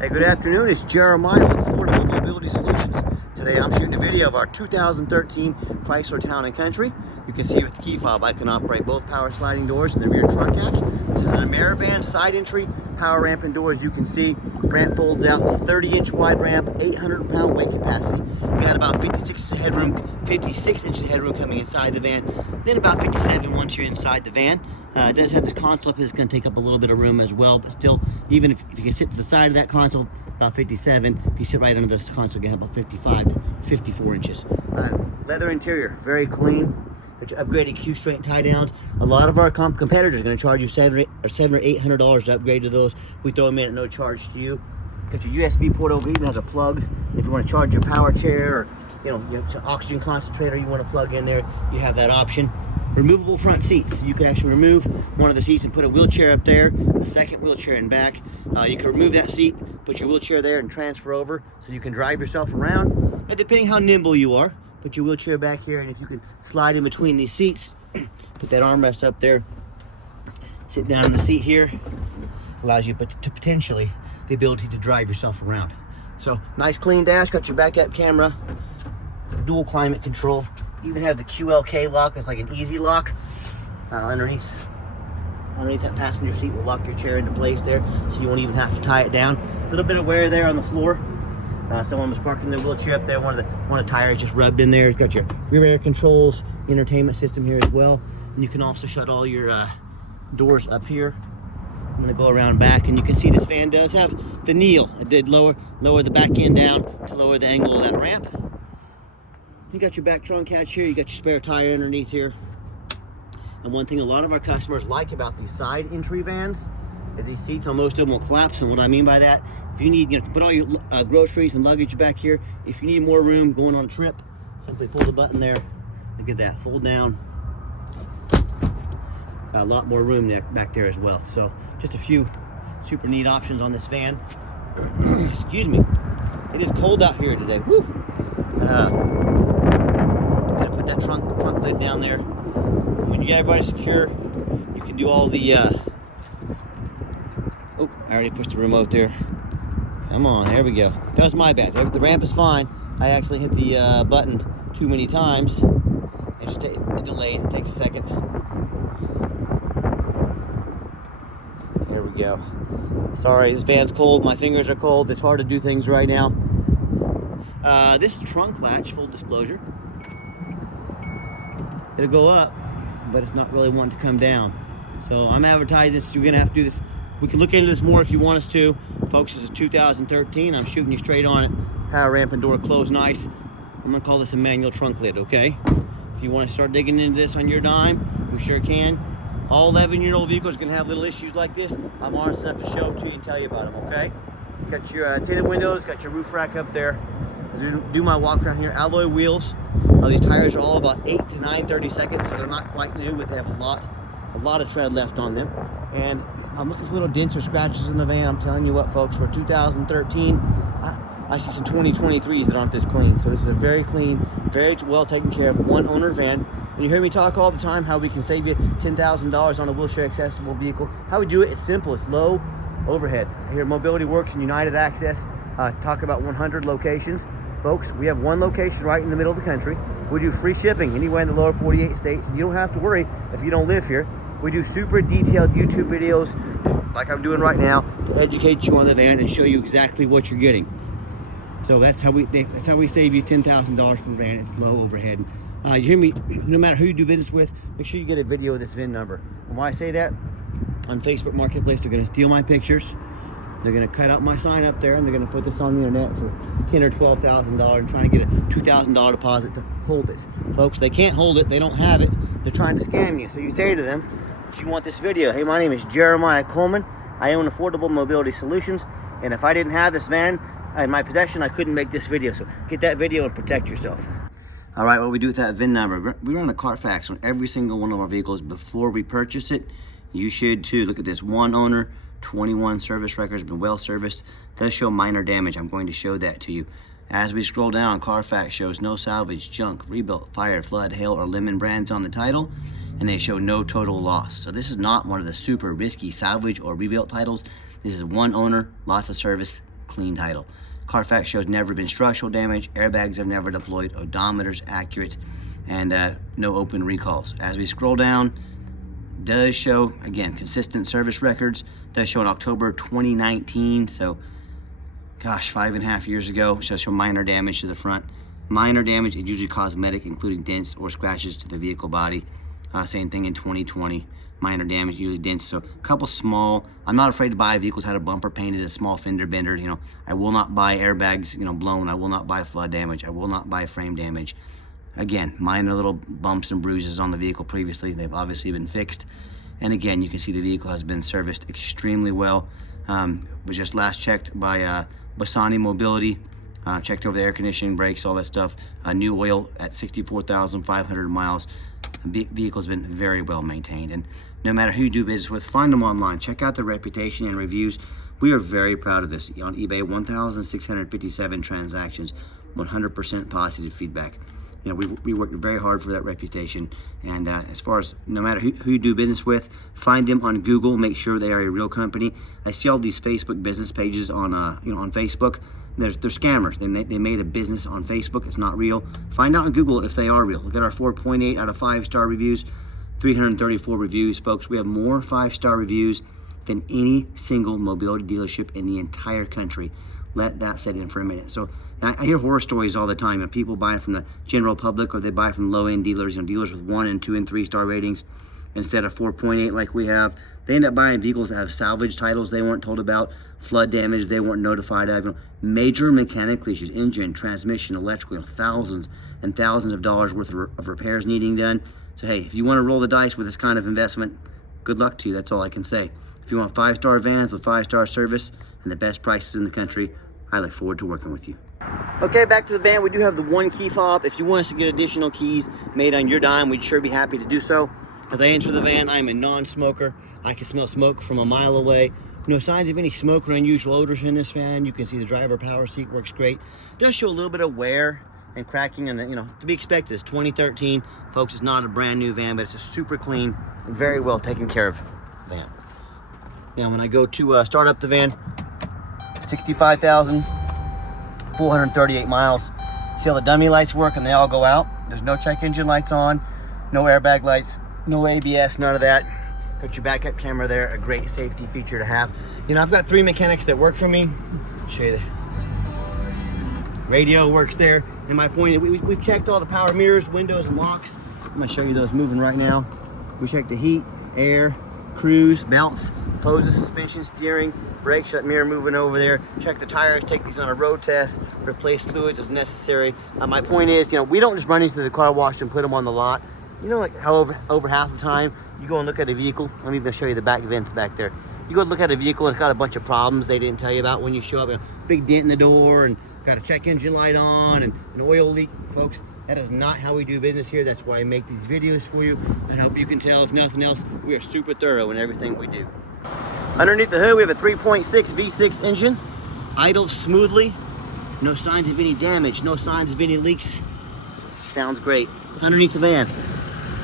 Hey, good afternoon. It's Jeremiah with Affordable Mobility Solutions. Today I'm shooting a video of our 2013 Chrysler Town & Country. You can see with the key fob I can operate both power sliding doors and the rear trunk hatch. This is an Amerivan side entry, power ramp and doors. You can see ramp folds out, 30-inch wide ramp, 800-pound weight capacity. We got about 56 inches of headroom coming inside the van, then about 57 once you're inside the van. It does have this console up. It's going to take up a little bit of room as well, but still, even if you can sit to the side of that console, about 57. If you sit right under this console, you get about 55 to 54 inches. Leather interior, very clean. Upgraded Q-straight tie downs. A lot of our competitors are going to charge you $700 or $800 to upgrade to those. We throw them in at no charge to you. Got your USB port over here. Even has a plug if you want to charge your power chair, or you have an oxygen concentrator you want to plug in there. You have that option. Removable front seats. You can actually remove one of the seats and put a wheelchair up there, a second wheelchair in back. You can remove that seat, put your wheelchair there, and transfer over so you can drive yourself around. And depending how nimble you are, put your wheelchair back here, and if you can slide in between these seats, put that armrest up there, sit down in the seat here, allows you to potentially the ability to drive yourself around. So nice clean dash, got your backup camera, dual climate control. You even have the QLK lock. That's like an easy lock. Underneath that passenger seat will lock your chair into place there, so you won't even have to tie it down. A little bit of wear there on the floor. Someone was parking their wheelchair up there. One of the tires just rubbed in there. It's got your rear air controls, entertainment system here as well, and you can also shut all your doors up here. I'm going to go around back, and you can see this van does have the kneel. It did lower the back end down to lower the angle of that ramp. You got your back trunk hatch here. You got your spare tire underneath here. And one thing a lot of our customers like about these side entry vans is these seats on most of them will collapse. And what I mean by that, if you need, put all your groceries and luggage back here. If you need more room going on a trip, simply pull the button there. Look at that, fold down. Got a lot more room back there as well. So just a few super neat options on this van. Excuse me. It is cold out here today. Woo. Gotta put that trunk lid down there. When you get everybody secure, you can do all the oh, I already pushed the remote there. Come on, there we go. That was my bad. The ramp is fine. I actually hit the button too many times. It delays. It takes a second. There we go. Sorry, this van's cold. My fingers are cold. It's hard to do things right now. This trunk latch, full disclosure, it'll go up, but it's not really wanting to come down. So I'm advertising this. You're gonna have to do this. We can look into this more if you want us to. Folks, this is 2013. I'm shooting you straight on it. Power ramp and door closed nice. I'm gonna call this a manual trunk lid, okay? If you want to start digging into this on your dime, we sure can. All 11-year-old vehicles are gonna have little issues like this. I'm honest enough to show them to you and tell you about them, okay? Got your tinted windows, got your roof rack up there. As I do my walk around here, alloy wheels. These tires are all about 8 to 9/32, so they're not quite new, but they have a lot of tread left on them. And I'm looking for little dents or scratches in the van. I'm telling you what, folks, for 2013, I see some 2023s that aren't this clean. So this is a very clean, very well taken care of one owner van. And you hear me talk all the time how we can save you $10,000 on a wheelchair accessible vehicle. How we do it, it's simple. It's low overhead. Here at Mobility Works and United Access talk about 100 locations. Folks, we have one location right in the middle of the country. We do free shipping anywhere in the lower 48 states. You don't have to worry if you don't live here. We do super detailed YouTube videos like I'm doing right now to educate you on the van and show you exactly what you're getting. So that's how we save you $10,000 per van. It's low overhead. You hear me? No matter who you do business with, make sure you get a video of this VIN number. And why I say that? On Facebook Marketplace, they're going to steal my pictures. They're going to cut out my sign up there, and they're going to put this on the internet for $10,000 or $12,000 and try and get a $2,000 deposit to hold it. Folks, they can't hold it. They don't have it. They're trying to scam you. So you say to them, if you want this video, hey, my name is Jeremiah Coleman. I own Affordable Mobility Solutions, and if I didn't have this van in my possession, I couldn't make this video. So get that video and protect yourself. All right, what we do with that VIN number, we run a Carfax on every single one of our vehicles before we purchase it. You should too. Look at this, one owner, 21 service records, been well serviced. Does show minor damage. I'm going to show that to you. As we scroll down, Carfax shows no salvage, junk, rebuilt, fire, flood, hail, or lemon brands on the title, and they show no total loss. So this is not one of the super risky salvage or rebuilt titles. This is one owner, lots of service, clean title. Carfax shows never been structural damage, airbags have never deployed, odometer's accurate, and no open recalls. As we scroll down, does show, again, consistent service records, does show in October 2019, so gosh, 5.5 years ago. Does show minor damage to the front. Minor damage is usually cosmetic, including dents or scratches to the vehicle body. Same thing in 2020. Minor damage, usually dents. So a couple small. I'm not afraid to buy vehicles that had a bumper painted, a small fender bender. You know, I will not buy airbags, you know, blown. I will not buy flood damage. I will not buy frame damage. Again, minor little bumps and bruises on the vehicle previously. They've obviously been fixed. And again, you can see the vehicle has been serviced extremely well. Was just last checked by Bassani Mobility. Checked over the air conditioning, brakes, all that stuff. New oil at 64,500 miles. The vehicle's been very well maintained. And no matter who you do business with, find them online. Check out their reputation and reviews. We are very proud of this. On eBay, 1,657 transactions, 100% positive feedback. You know, we worked very hard for that reputation. And as far as no matter who you do business with, find them on Google. Make sure they are a real company. I see all these Facebook business pages on on Facebook. They're scammers. They made a business on Facebook. It's not real. Find out on Google if they are real. Look at our 4.8 out of 5-star reviews, 334 reviews, folks. We have more 5-star reviews than any single mobility dealership in the entire country. Let that set in for a minute. So I hear horror stories all the time of people buying from the general public, or they buy from low-end dealers, you know, dealers with 1 and 2 and 3-star ratings instead of 4.8 like we have. They end up buying vehicles that have salvage titles they weren't told about, flood damage they weren't notified of, you know, major mechanical issues, engine, transmission, electrical, you know, thousands and thousands of dollars worth of repairs needing done. So hey, if you want to roll the dice with this kind of investment, good luck to you. That's all I can say. If you want 5-star vans with 5-star service and the best prices in the country, I look forward to working with you. Okay, back to the van. We do have the 1 key fob. If you want us to get additional keys made on your dime, we'd sure be happy to do so. As I enter the van, I'm a non-smoker. I can smell smoke from a mile away. No signs of any smoke or unusual odors in this van. You can see the driver power seat works great. It does show a little bit of wear and cracking, and you know, to be expected. It's 2013, folks. It's not a brand new van, but it's a super clean, very well taken care of van. Now, when I go to start up the van, 65,438 miles. See how the dummy lights work, and they all go out. There's no check engine lights on, no airbag lights, no ABS, none of that. Put your backup camera there, a great safety feature to have. You know, I've got 3 mechanics that work for me. Show you the radio works there. And my point is, we've checked all the power mirrors, windows, and locks. I'm gonna show you those moving right now. We checked the heat, air, cruise, belts, poses, suspension, steering, brakes, that mirror moving over there. Check the tires, take these on a road test, replace fluids as necessary. My point is, you know, we don't just run into the car wash and put them on the lot. You know, like how over half the time you go and look at a vehicle. I'm even gonna show you the back vents back there. You go look at a vehicle, it's got a bunch of problems they didn't tell you about when you show up. A big dent in the door, and got a check engine light on, and an oil leak. Folks, that is not how we do business here. That's why I make these videos for you. I hope you can tell, if nothing else, we are super thorough in everything we do. Underneath the hood, we have a 3.6 V6 engine, idles smoothly, no signs of any damage, no signs of any leaks. Sounds great. Underneath the van,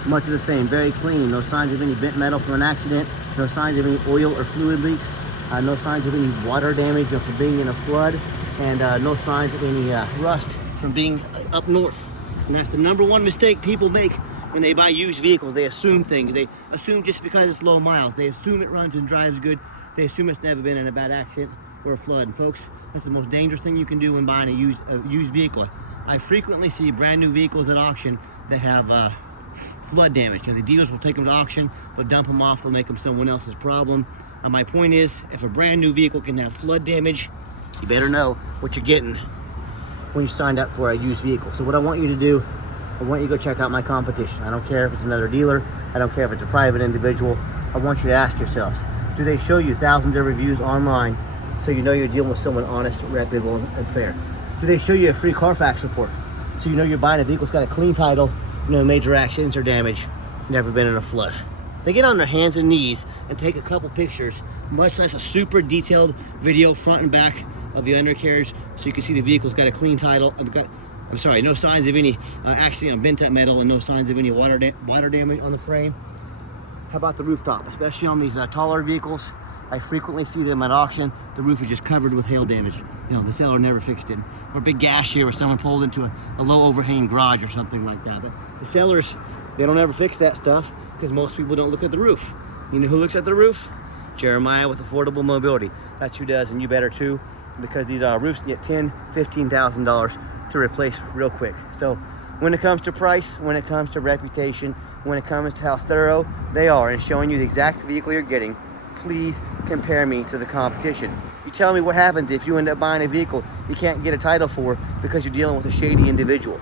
much of the same, very clean, no signs of any bent metal from an accident, no signs of any oil or fluid leaks, no signs of any water damage from being in a flood, and no signs of any rust from being up north. And that's the #1 mistake people make when they buy used vehicles. They assume things. They assume just because it's low miles. They assume it runs and drives good. They assume it's never been in a bad accident or a flood. And folks, that's the most dangerous thing you can do when buying a used vehicle. I frequently see brand new vehicles at auction that have flood damage. You know, the dealers will take them to auction, they'll dump them off, they'll make them someone else's problem. My point is, if a brand new vehicle can have flood damage, you better know what you're getting when you signed up for a used vehicle. So what I want you to do, I want you to go check out my competition. I don't care if it's another dealer, I don't care if it's a private individual. I want you to ask yourselves, do they show you thousands of reviews online so you know you're dealing with someone honest, reputable, and fair? Do they show you a free Carfax report so you know you're buying a vehicle that's got a clean title, no major accidents or damage, never been in a flood? They get on their hands and knees and take a couple pictures, much less a super detailed video front and back of the undercarriage, so you can see the vehicle's got a clean title. No signs of any accident on bent up metal, and no signs of any water damage on the frame. How about the rooftop? Especially on these taller vehicles, I frequently see them at auction. The roof is just covered with hail damage. You know, the seller never fixed it. Or a big gash here where someone pulled into a low overhanging garage or something like that. But the sellers, they don't ever fix that stuff because most people don't look at the roof. You know who looks at the roof? Jeremiah with Affordable Mobility. That's who does, and you better too, because these roofs get $10,000, $15,000 to replace real quick. So when it comes to price, when it comes to reputation, when it comes to how thorough they are in showing you the exact vehicle you're getting, please compare me to the competition. You tell me what happens if you end up buying a vehicle you can't get a title for because you're dealing with a shady individual.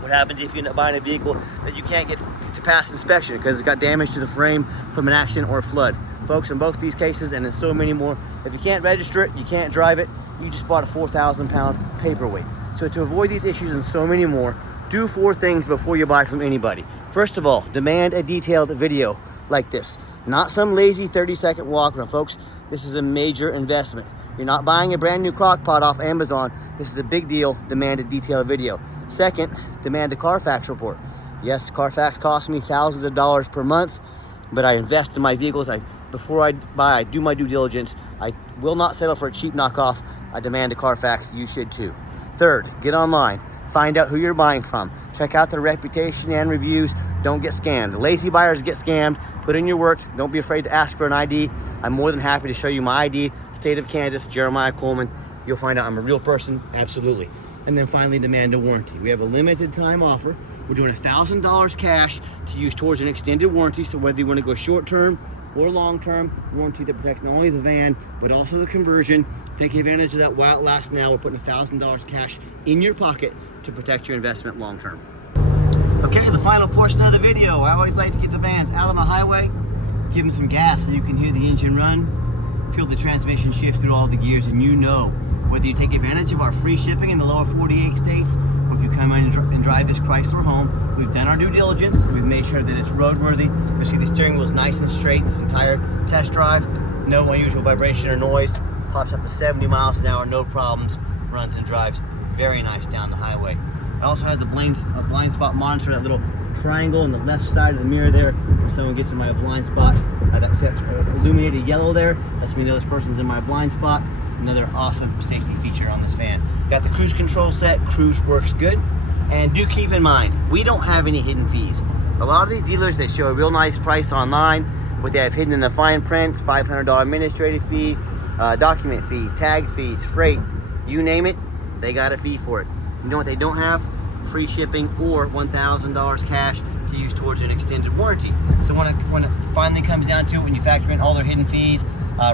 What happens if you end up buying a vehicle that you can't get to pass inspection because it's got damage to the frame from an accident or a flood? Folks, in both these cases and in so many more, if you can't register it, you can't drive it, you just bought a 4,000 pound paperweight. So to avoid these issues and so many more, do 4 things before you buy from anybody. First of all, demand a detailed video like this. Not some lazy 30-second walk around, folks. This is a major investment. You're not buying a brand new crock pot off Amazon. This is a big deal. Demand a detailed video. Second, demand a Carfax report. Yes, Carfax costs me thousands of dollars per month, but I invest in my vehicles. Before I buy, I do my due diligence. I will not settle for a cheap knockoff. I demand a Carfax. You should too. Third, get online. Find out who you're buying from. Check out their reputation and reviews. Don't get scammed. Lazy buyers get scammed. Put in your work. Don't be afraid to ask for an ID. I'm more than happy to show you my ID. State of Kansas, Jeremiah Coleman. You'll find out I'm a real person, absolutely. And then finally, demand a warranty. We have a limited time offer. We're doing $1,000 cash to use towards an extended warranty. So whether you want to go short-term or long-term warranty that protects not only the van, but also the conversion, take advantage of that while it lasts now. We're putting $1,000 cash in your pocket to protect your investment long-term. Okay, the final portion of the video. I always like to get the vans out on the highway, give them some gas so you can hear the engine run, feel the transmission shift through all the gears, and you know whether you take advantage of our free shipping in the lower 48 states, or if you come in and drive this Chrysler home, we've done our due diligence. We've made sure that it's roadworthy. You see the steering wheel is nice and straight this entire test drive. No unusual vibration or noise. Pops up to 70 miles an hour, no problems. Runs and drives very nice down the highway. It also has the blind spot monitor, that little triangle on the left side of the mirror there. When someone gets in my blind spot, that's illuminated yellow there. Lets me know this person's in my blind spot. Another awesome safety feature on this van. Got the cruise control set. Cruise works good. And do keep in mind, we don't have any hidden fees. A lot of these dealers, they show a real nice price online, but they have hidden in the fine print, $500 administrative fee, document fees, tag fees, freight, you name it, they got a fee for it. You know what they don't have? Free shipping or $1,000 cash to use towards an extended warranty. So when it finally comes down to it, when you factor in all their hidden fees,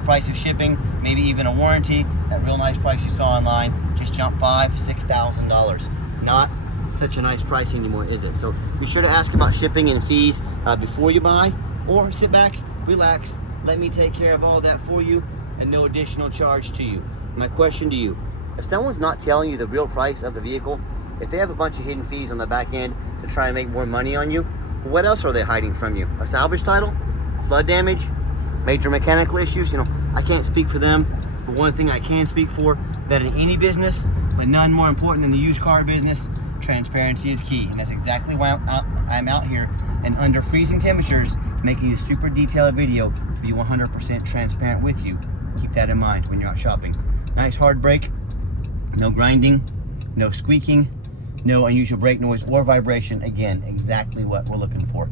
price of shipping, maybe even a warranty, that real nice price you saw online just jumped $5,000, $6,000. Not such a nice price anymore, is it? So be sure to ask about shipping and fees before you buy, or sit back, relax, let me take care of all that for you, and no additional charge to you. My question to you, if someone's not telling you the real price of the vehicle, if they have a bunch of hidden fees on the back end to try and make more money on you, what else are they hiding from you? A salvage title? Flood damage? Major mechanical issues? You know, I can't speak for them, but one thing I can speak for, that in any business, but none more important than the used car business, transparency is key. And that's exactly why I'm out here and under freezing temperatures making a super detailed video to be 100% transparent with you. Keep that in mind when you're out shopping. Nice hard brake, no grinding, no squeaking, no unusual brake noise or vibration. Again, exactly what we're looking for.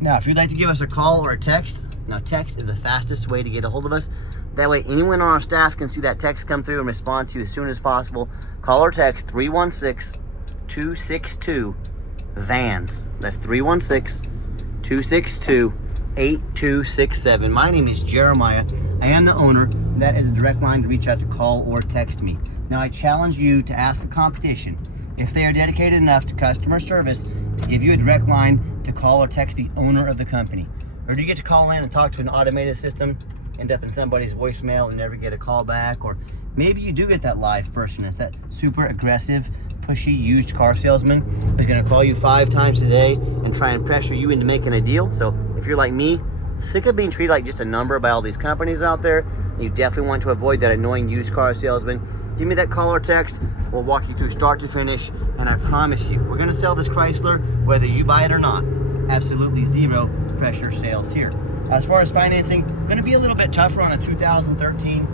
Now, if you'd like to give us a call or a text, now text is the fastest way to get a hold of us. That way anyone on our staff can see that text come through and respond to you as soon as possible. Call or text 316-262-VANS. That's 316-262-8267. My name is Jeremiah. I am the owner. That is a direct line to reach out to call or text me. Now I challenge you to ask the competition if they are dedicated enough to customer service to give you a direct line to call or text the owner of the company. Or do you get to call in and talk to an automated system, end up in somebody's voicemail and never get a call back? Or maybe you do get that live person. It's that super aggressive, pushy used car salesman who's going to call you 5 times a day and try and pressure you into making a deal. So if you're like me, sick of being treated like just a number by all these companies out there, you definitely want to avoid that annoying used car salesman, give me that call or text. We'll walk you through start to finish, and I promise you, we're going to sell this Chrysler whether you buy it or not. Absolutely zero pressure sales here. As far as financing, going to be a little bit tougher on a 2013.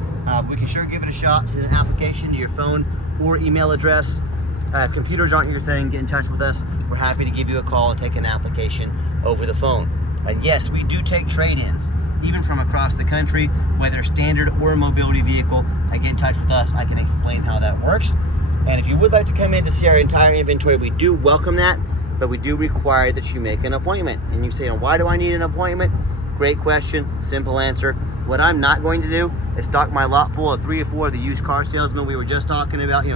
We can sure give it a shot. Send an application to your phone or email address. If computers aren't your thing, get in touch with us. We're happy to give you a call and take an application over the phone. And yes, we do take trade-ins, even from across the country, whether standard or a mobility vehicle. Get in touch with us. I can explain how that works. And if you would like to come in to see our entire inventory, we do welcome that, but we do require that you make an appointment. And you say, why do I need an appointment? Great question, simple answer. What I'm not going to do is stock my lot full of 3 or 4 of the used car salesmen we were just talking about.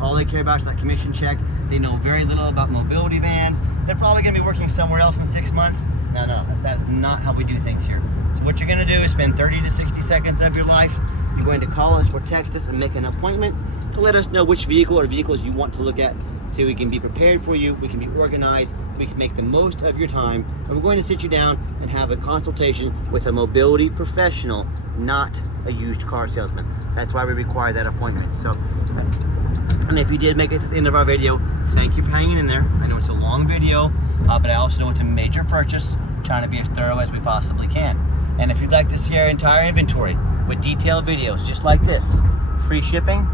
All they care about is that commission check. They know very little about mobility vans. They're probably gonna be working somewhere else in 6 months. No, that is not how we do things here. So what you're gonna do is spend 30 to 60 seconds of your life. You're going to call us or text us and make an appointment to let us know which vehicle or vehicles you want to look at, so we can be prepared for you, we can be organized, we can make the most of your time, and we're going to sit you down and have a consultation with a mobility professional, not a used car salesman. That's why we require that appointment. So, and if you did make it to the end of our video, thank you for hanging in there. I know it's a long video, but I also know it's a major purchase, trying to be as thorough as we possibly can. And if you'd like to see our entire inventory with detailed videos just like this, free shipping,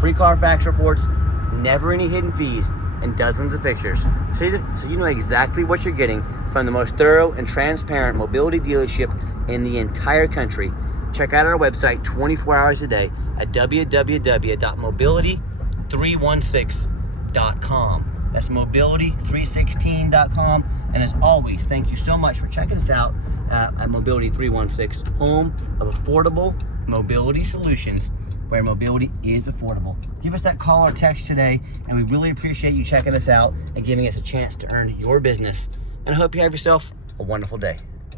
free Carfax reports, never any hidden fees, and dozens of pictures, so you know exactly what you're getting from the most thorough and transparent mobility dealership in the entire country, check out our website 24 hours a day at www.mobility316.com. That's mobility316.com. And as always, thank you so much for checking us out at Mobility 316, home of affordable mobility solutions, where mobility is affordable. Give us that call or text today, and we really appreciate you checking us out and giving us a chance to earn your business. And I hope you have yourself a wonderful day.